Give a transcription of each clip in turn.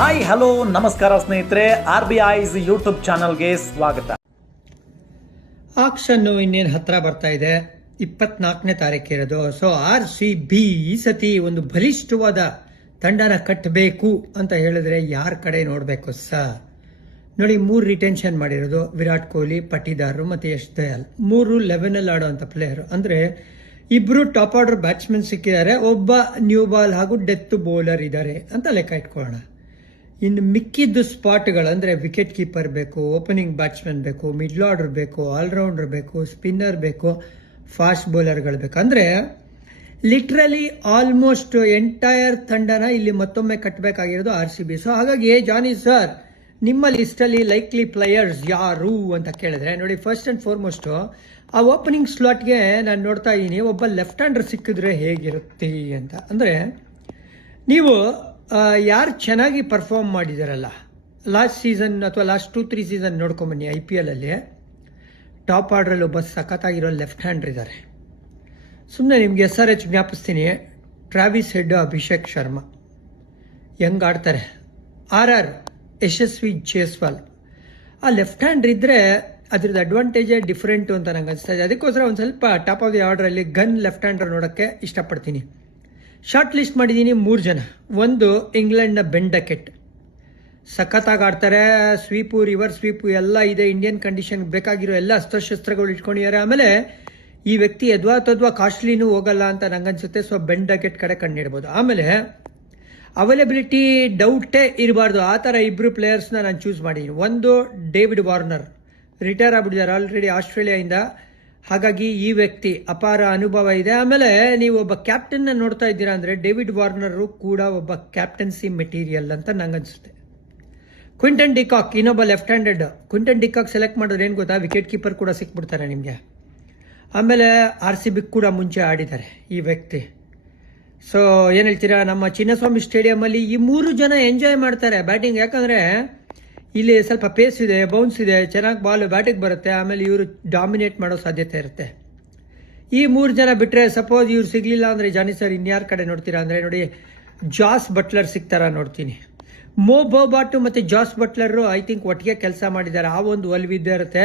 Hi hello ನಮಸ್ಕಾರ ಸ್ನೇಹಿತರೆ R B ice YouTube ಚಾನಲ್ಗೆ ಸ್ವಾಗತ. ಆಕ್ಷನ್ನು ಇನ್ನೇನು ಹತ್ರ ಬರ್ತಾ ಇದೆ. ಇಪ್ಪತ್ನಾಲ್ಕನೇ ತಾರೀಕು ಇರೋದು. ಸೊ ಆರ್ ಸಿ ಬಿ ಈ ಸತಿ ಒಂದು ಬಲಿಷ್ಠವಾದ ತಂಡನ ಕಟ್ಟಬೇಕು ಅಂತ ಹೇಳಿದ್ರೆ ಯಾರ ಕಡೆ ನೋಡಬೇಕು ಸರ್? ನೋಡಿ, ಮೂರು ರಿಟೆನ್ಷನ್ ಮಾಡಿರೋದು. ವಿರಾಟ್ ಕೊಹ್ಲಿ, ಪಟ್ಟಿದಾರರು ಮತ್ತು ಯಶ್ ದಯಾಲ್ ಮೂರು ಲೆವೆನಲ್ಲಿ ಆಡುವಂಥ ಪ್ಲೇಯರು ಅಂದರೆ, ಇಬ್ರು ಟಾಪ್ ಆರ್ಡರ್ ಬ್ಯಾಟ್ಸ್ಮನ್ ಸಿಕ್ಕಿದ್ದಾರೆ. ಒಬ್ಬ ನ್ಯೂ ಬಾಲ್ ಹಾಗೂ ಡೆತ್ ಬೌಲರ್ ಇದ್ದಾರೆ ಅಂತ ಲೆಕ್ಕ ಇಟ್ಕೊಳ್ಳೋಣ. ಇನ್ನು ಮಿಕ್ಕಿದ್ದು ಸ್ಪಾಟ್ಗಳು ಅಂದರೆ ವಿಕೆಟ್ ಕೀಪರ್ ಬೇಕು, ಓಪನಿಂಗ್ ಬ್ಯಾಟ್ಸ್ಮನ್ ಬೇಕು, ಮಿಡ್ಲ್ ಆರ್ಡರ್ ಬೇಕು, ಆಲ್ರೌಂಡರ್ ಬೇಕು, ಸ್ಪಿನ್ನರ್ ಬೇಕು, ಫಾಸ್ಟ್ ಬೌಲರ್ಗಳು ಬೇಕು. ಅಂದರೆ ಲಿಟ್ರಲಿ ಆಲ್ಮೋಸ್ಟ್ ಎಂಟೈರ್ ತಂಡನ ಇಲ್ಲಿ ಮತ್ತೊಮ್ಮೆ ಕಟ್ಟಬೇಕಾಗಿರೋದು ಆರ್ ಸಿ ಬಿ. ಸೊ ಹಾಗಾಗಿ ಜಾನಿ ಸರ್, ನಿಮ್ಮ ಲಿಸ್ಟಲ್ಲಿ ಲೈಕ್ಲಿ ಪ್ಲೇಯರ್ಸ್ ಯಾರು ಅಂತ ಕೇಳಿದ್ರೆ, ನೋಡಿ ಫಸ್ಟ್ ಆ್ಯಂಡ್ ಫಾರ್ಮೋಸ್ಟು ಆ ಓಪನಿಂಗ್ ಸ್ಲಾಟ್ಗೆ ನಾನು ನೋಡ್ತಾ ಇದ್ದೀನಿ ಒಬ್ಬ ಲೆಫ್ಟ್ ಹ್ಯಾಂಡರ್ ಸಿಕ್ಕಿದ್ರೆ ಹೇಗಿರುತ್ತೆ ಅಂತ. ಅಂದರೆ, ನೀವು ಯಾರು ಚೆನ್ನಾಗಿ ಪರ್ಫಾರ್ಮ್ ಮಾಡಿದಾರಲ್ಲ? ಲಾಸ್ಟ್ ಸೀಸನ್ ಅಥವಾ ಲಾಸ್ಟ್ ಟೂ ತ್ರೀ ಸೀಸನ್ ನೋಡ್ಕೊಂಬನ್ನಿ ಐ ಪಿ ಎಲಲ್ಲಿ ಟಾಪ್ ಆರ್ಡ್ರಲ್ಲಿ ಒಬ್ಬ ಸಖತ್ತಾಗಿರೋ ಲೆಫ್ಟ್ ಹ್ಯಾಂಡ್ರ್ ಇದ್ದಾರೆ ಸುಮ್ಮನೆ ನಿಮಗೆ ಎಸ್ ಆರ್ ಎಚ್ ಜ್ಞಾಪಿಸ್ತೀನಿ. ಟ್ರಾವಿಸ್ ಹೆಡ್ ಅಭಿಷೇಕ್ ಶರ್ಮಾ ಹೆಂಗ್ ಆಡ್ತಾರೆ. R R Yashasvi Jaiswal. ಆ ಲೆಫ್ಟ್ ಹ್ಯಾಂಡ್ರ್ ಇದ್ದರೆ ಅದ್ರದ್ದು ಅಡ್ವಾಂಟೇಜೇ ಡಿಫ್ರೆಂಟು ಅಂತ ನಂಗೆ ಅನಿಸ್ತಾ ಇದೆ. ಅದಕ್ಕೋಸ್ಕರ ಒಂದು ಸ್ವಲ್ಪ ಟಾಪ್ ಆಫ್ ದಿ ಆರ್ಡ್ರಲ್ಲಿ ಗನ್ ಲೆಫ್ಟ್ ಹ್ಯಾಂಡ್ರ್ ನೋಡೋಕ್ಕೆ ಇಷ್ಟಪಡ್ತೀನಿ. ಶಾರ್ಟ್ ಲಿಸ್ಟ್ ಮಾಡಿದ್ದೀನಿ ಮೂರು ಜನ. ಒಂದು ಇಂಗ್ಲೆಂಡ್ನ ಬೆಂಡಕೆಟ್ ಸಖತ್ತಾಗಿ ಆಡ್ತಾರೆ ಸ್ವೀಪು ರಿವರ್ ಸ್ವೀಪು ಎಲ್ಲ ಇದೆ ಇಂಡಿಯನ್ ಕಂಡೀಷನ್ ಬೇಕಾಗಿರೋ ಎಲ್ಲ ಅಸ್ತ್ರಶಸ್ತ್ರಗಳು ಇಟ್ಕೊಂಡಿದ್ದಾರೆ. ಆಮೇಲೆ ಈ ವ್ಯಕ್ತಿ ಎದ್ವಾ ತದ್ವಾ ಕಾಸ್ಟ್ಲಿನೂ ಹೋಗಲ್ಲ ಅಂತ ನಂಗನ್ಸುತ್ತೆ ಸೊ ಬೆಂಡಕೆಟ್ ಕಡೆ ಕಂಡಿಡ್ಬೋದು ಆಮೇಲೆ ಅವೈಲೇಬಿಲಿಟಿ ಡೌಟೇ ಇರಬಾರ್ದು. ಆ ಥರ ಇಬ್ಬರು ಪ್ಲೇಯರ್ಸ್ನ ನಾನು ಚೂಸ್ ಮಾಡಿದ್ದೀನಿ ಒಂದು ಡೇವಿಡ್ ವಾರ್ನರ್ ರಿಟೈರ್ ಆಗ್ಬಿಟ್ಟಿದ್ದಾರೆ ಆಲ್ರೆಡಿ ಆಸ್ಟ್ರೇಲಿಯಾಯಿಂದ ಹಾಗಾಗಿ ಈ ವ್ಯಕ್ತಿ ಅಪಾರ ಅನುಭವ ಇದೆ. ಆಮೇಲೆ ನೀವು ಒಬ್ಬ ಕ್ಯಾಪ್ಟನ್ನ ನೋಡ್ತಾ ಇದ್ದೀರಾ ಅಂದರೆ ಡೇವಿಡ್ ವಾರ್ನರು ಕೂಡ ಒಬ್ಬ ಕ್ಯಾಪ್ಟನ್ಸಿ ಮೆಟೀರಿಯಲ್ ಅಂತ ನಂಗನ್ಸುತ್ತೆ. ಕ್ವಿಂಟನ್ ಡಿಕಾಕ್, ಇನ್ನೊಬ್ಬ left handed Quinton de Kock select ಮಾಡಿದ್ರೆ ಏನು ಗೊತ್ತಾ? ವಿಕೆಟ್ ಕೀಪರ್ ಕೂಡ ಸಿಕ್ಬಿಡ್ತಾರೆ ನಿಮಗೆ. ಆಮೇಲೆ ಆರ್ ಸಿ ಬಿ ಕೂಡ ಮುಂಚೆ ಆಡಿದ್ದಾರೆ ಈ ವ್ಯಕ್ತಿ. ಸೊ ಏನು ಹೇಳ್ತೀರಾ? ನಮ್ಮ ಚಿನ್ನಸ್ವಾಮಿ ಸ್ಟೇಡಿಯಮಲ್ಲಿ ಈ ಮೂರು ಜನ ಎಂಜಾಯ್ ಮಾಡ್ತಾರೆ ಬ್ಯಾಟಿಂಗ್. ಯಾಕಂದರೆ ಇಲ್ಲಿ ಸ್ವಲ್ಪ ಪೇಸ್ ಇದೆ ಬೌನ್ಸ್ ಇದೆ, ಚೆನ್ನಾಗಿ ಬಾಲ್ ಬ್ಯಾಟಿಗೆ ಬರುತ್ತೆ, ಆಮೇಲೆ ಇವರು ಡಾಮಿನೇಟ್ ಮಾಡೋ ಸಾಧ್ಯತೆ ಇರುತ್ತೆ. ಈ ಮೂರು ಜನ ಬಿಟ್ಟರೆ ಸಪೋಸ್ ಇವ್ರು ಸಿಗಲಿಲ್ಲ ಅಂದರೆ, ಜಾನಿ ಸರ್ ಇನ್ಯಾರ ಕಡೆ ನೋಡ್ತೀರಾ ಅಂದರೆ, ನೋಡಿ ಜಾಸ್ ಬಟ್ಲರ್ ಸಿಗ್ತಾರ ನೋಡ್ತೀನಿ. ಮೋ ಬೋಬಾಟು ಮತ್ತು ಜಾಸ್ ಬಟ್ಲರು ಐ ಥಿಂಕ್ ಒಟ್ಟಿಗೆ ಕೆಲಸ ಮಾಡಿದ್ದಾರೆ, ಆ ಒಂದು ಒಲವಿದ್ದೇ ಇರುತ್ತೆ.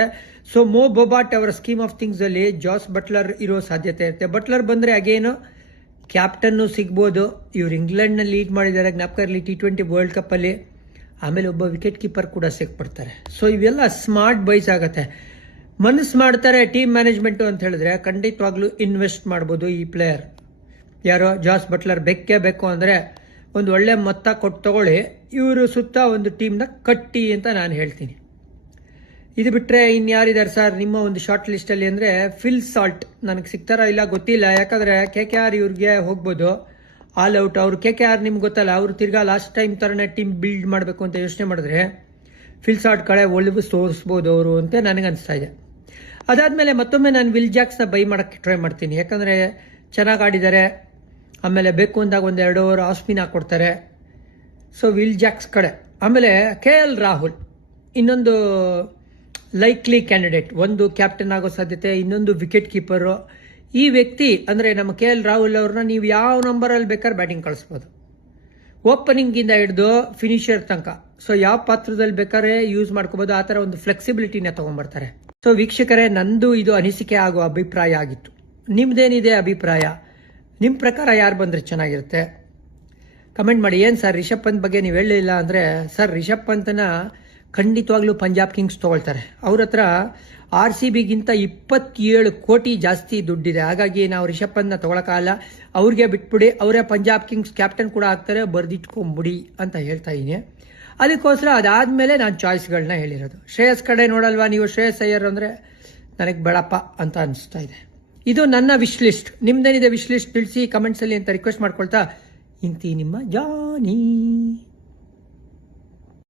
ಸೊ ಮೋ ಬೋಬಾಟ್ ಅವರ ಸ್ಕೀಮ್ ಆಫ್ ಥಿಂಗ್ಸಲ್ಲಿ ಜಾಸ್ ಬಟ್ಲರ್ ಇರೋ ಸಾಧ್ಯತೆ ಇರುತ್ತೆ. ಬಟ್ಲರ್ ಬಂದರೆ ಅಗೇನು ಕ್ಯಾಪ್ಟನ್ನು ಸಿಗ್ಬೋದು. ಇವ್ರು ಇಂಗ್ಲೆಂಡ್ನಲ್ಲಿ ಲೀಡ್ ಮಾಡಿದ್ದಾರೆ ಜ್ಞಾಪಕ ಇರಲಿ ಟಿ ಟ್ವೆಂಟಿ ವರ್ಲ್ಡ್ ಕಪ್ಪಲ್ಲಿ ಆಮೇಲೆ ಒಬ್ಬ ವಿಕೆಟ್ ಕೀಪರ್ ಕೂಡ ಸಿಕ್ಬಿಡ್ತಾರೆ ಸೊ ಇವೆಲ್ಲ ಸ್ಮಾರ್ಟ್ ಬೈಸ್ ಆಗುತ್ತೆ. ಮನಸ್ಸು ಮಾಡ್ತಾರೆ ಟೀಮ್ ಮ್ಯಾನೇಜ್ಮೆಂಟು ಅಂತ ಹೇಳಿದ್ರೆ ಖಂಡಿತವಾಗ್ಲೂ ಇನ್ವೆಸ್ಟ್ ಮಾಡ್ಬೋದು ಈ ಪ್ಲೇಯರ್ ಯಾರೋ ಜಾಸ್ ಬಟ್ಲರ್ ಬೆಕ್ಕೇ ಬೇಕು ಅಂದರೆ ಒಂದು ಒಳ್ಳೆ ಮೊತ್ತ ಕೊಟ್ಟು ತಗೊಳ್ಳಿ, ಇವರು ಸುತ್ತ ಒಂದು ಟೀಮ್ನ ಕಟ್ಟಿ ಅಂತ ನಾನು ಹೇಳ್ತೀನಿ. ಇದು ಬಿಟ್ಟರೆ ಇನ್ಯಾರಿದ್ದಾರೆ ಸರ್ ನಿಮ್ಮ ಒಂದು ಶಾರ್ಟ್ ಲಿಸ್ಟಲ್ಲಿ ಅಂದರೆ ಫಿಲ್ ಸಾಲ್ಟ್ ನನಗೆ ಸಿಗ್ತಾರೋ ಇಲ್ಲ ಗೊತ್ತಿಲ್ಲ. ಯಾಕಂದರೆ ಕೆ ಕೆ ಆರ್ ಇವ್ರಿಗೆ ಹೋಗ್ಬೋದು. All out. ಅವರು ಕೆ ಕೆ ಆರ್ ನಿಮ್ಗೆ ಗೊತ್ತಲ್ಲ, ಅವರು ತಿರ್ಗಾ ಲಾಸ್ಟ್ ಟೈಮ್ ಥರನೇ ಟೀಮ್ ಬಿಲ್ಡ್ ಮಾಡಬೇಕು ಅಂತ ಯೋಚನೆ ಮಾಡಿದ್ರೆ ಫಿಲ್ಸಾಟ್ ಕಡೆ ಒಳ್ಳೆ ತೋರಿಸ್ಬೋದು ಅವರು ಅಂತ ನನಗೆ ಅನಿಸ್ತಾ ಇದೆ. ಅದಾದಮೇಲೆ ಮತ್ತೊಮ್ಮೆ ನಾನು ವಿಲ್ ಜಾಕ್ಸ್ನ ಬೈ ಮಾಡೋಕ್ಕೆ ಟ್ರೈ ಮಾಡ್ತೀನಿ. ಯಾಕಂದರೆ ಚೆನ್ನಾಗಿ ಆಡಿದ್ದಾರೆ. ಆಮೇಲೆ ಬೇಕು ಅಂದಾಗ ಒಂದು ಎರಡು ಓವರ್ ಆಸ್ಪಿನ್ ಹಾಕ್ಕೊಡ್ತಾರೆ ಸೊ ವಿಲ್ ಜಾಕ್ಸ್ ಕಡೆ ಆಮೇಲೆ ಕೆ ಎಲ್ ರಾಹುಲ್, ಇನ್ನೊಂದು ಲೈಕ್ಲಿ ಕ್ಯಾಂಡಿಡೇಟ್ ಒಂದು ಕ್ಯಾಪ್ಟನ್ ಆಗೋ ಸಾಧ್ಯತೆ, ಇನ್ನೊಂದು ವಿಕೆಟ್ ಕೀಪರು ಈ ವ್ಯಕ್ತಿ, ಅಂದರೆ ನಮ್ಮ ಕೆ ಎಲ್ ರಾಹುಲ್ ಅವ್ರನ್ನ ನೀವು ಯಾವ ನಂಬರಲ್ಲಿ ಬೇಕಾದ್ರೆ ಬ್ಯಾಟಿಂಗ್ ಕಳಿಸ್ಬೋದು. ಓಪನಿಂಗಿಂದ ಹಿಡಿದು ಫಿನಿಷರ್ ತನಕ. ಸೊ ಯಾವ ಪಾತ್ರದಲ್ಲಿ ಬೇಕಾದ್ರೆ ಯೂಸ್ ಮಾಡ್ಕೋಬೋದು, ಆ ಥರ ಒಂದು ಫ್ಲೆಕ್ಸಿಬಿಲಿಟಿನ ತೊಗೊಂಬರ್ತಾರೆ. ಸೊ ವೀಕ್ಷಕರೇ, ನಂದು ಇದು ಅನಿಸಿಕೆ ಆಗುವ ಅಭಿಪ್ರಾಯ ಆಗಿತ್ತು. ನಿಮ್ದೇನಿದೆ ಅಭಿಪ್ರಾಯ? ನಿಮ್ಮ ಪ್ರಕಾರ ಯಾರು ಬಂದರೆ ಚೆನ್ನಾಗಿರುತ್ತೆ? ಕಮೆಂಟ್ ಮಾಡಿ. ಏನು ಸರ್ ರಿಷಬ್ ಪಂತ್ ಬಗ್ಗೆ ನೀವು ಹೇಳಲಿಲ್ಲ ಅಂದರೆ, ಸರ್ ರಿಷಬ್ ಪಂತನ ಖಂಡಿತವಾಗ್ಲೂ ಪಂಜಾಬ್ ಕಿಂಗ್ಸ್ ತಗೊಳ್ತಾರೆ. ಅವ್ರ ಹತ್ರ ಆರ್ ಸಿ ಬಿಗಿಂತ ಇಪ್ಪತ್ತೇಳು ಕೋಟಿ ಜಾಸ್ತಿ ದುಡ್ಡಿದೆ. ಹಾಗಾಗಿ ನಾವು ರಿಷಬ್ ಪಂತ್ನ ತೊಗೊಳಕ್ಕಾಗಲ್ಲ. ಅವ್ರಿಗೆ ಬಿಟ್ಬಿಡಿ, ಅವರೇ ಪಂಜಾಬ್ ಕಿಂಗ್ಸ್ ಕ್ಯಾಪ್ಟನ್ ಕೂಡ ಆಗ್ತಾರೆ, ಬರ್ದಿಟ್ಕೊಂಬಿಡಿ ಅಂತ ಹೇಳ್ತಾ ಇದ್ದೀನಿ. ಅದಕ್ಕೋಸ್ಕರ ಅದಾದಮೇಲೆ ನಾನು ಚಾಯ್ಸ್ಗಳನ್ನ ಹೇಳಿರೋದು. ಶ್ರೇಯಸ್ ಕಡೆ ನೋಡಲ್ವಾ ನೀವು? ಶ್ರೇಯಸ್ ಅಯ್ಯರ್ ಅಂದರೆ ನನಗೆ ಬೇಡಪ್ಪ ಅಂತ ಅನಿಸ್ತಾ ಇದೆ. ಇದು ನನ್ನ ವಿಶ್ ಲಿಸ್ಟ್ ನಿಮ್ದೇನಿದೆ ವಿಶ್ ಲಿಸ್ಟ್ ತಿಳಿಸಿ ಕಮೆಂಟ್ಸಲ್ಲಿ ಅಂತ ರಿಕ್ವೆಸ್ಟ್ ಮಾಡ್ಕೊಳ್ತಾ, ಇಂತಿ ನಿಮ್ಮ ಜಾನಿ.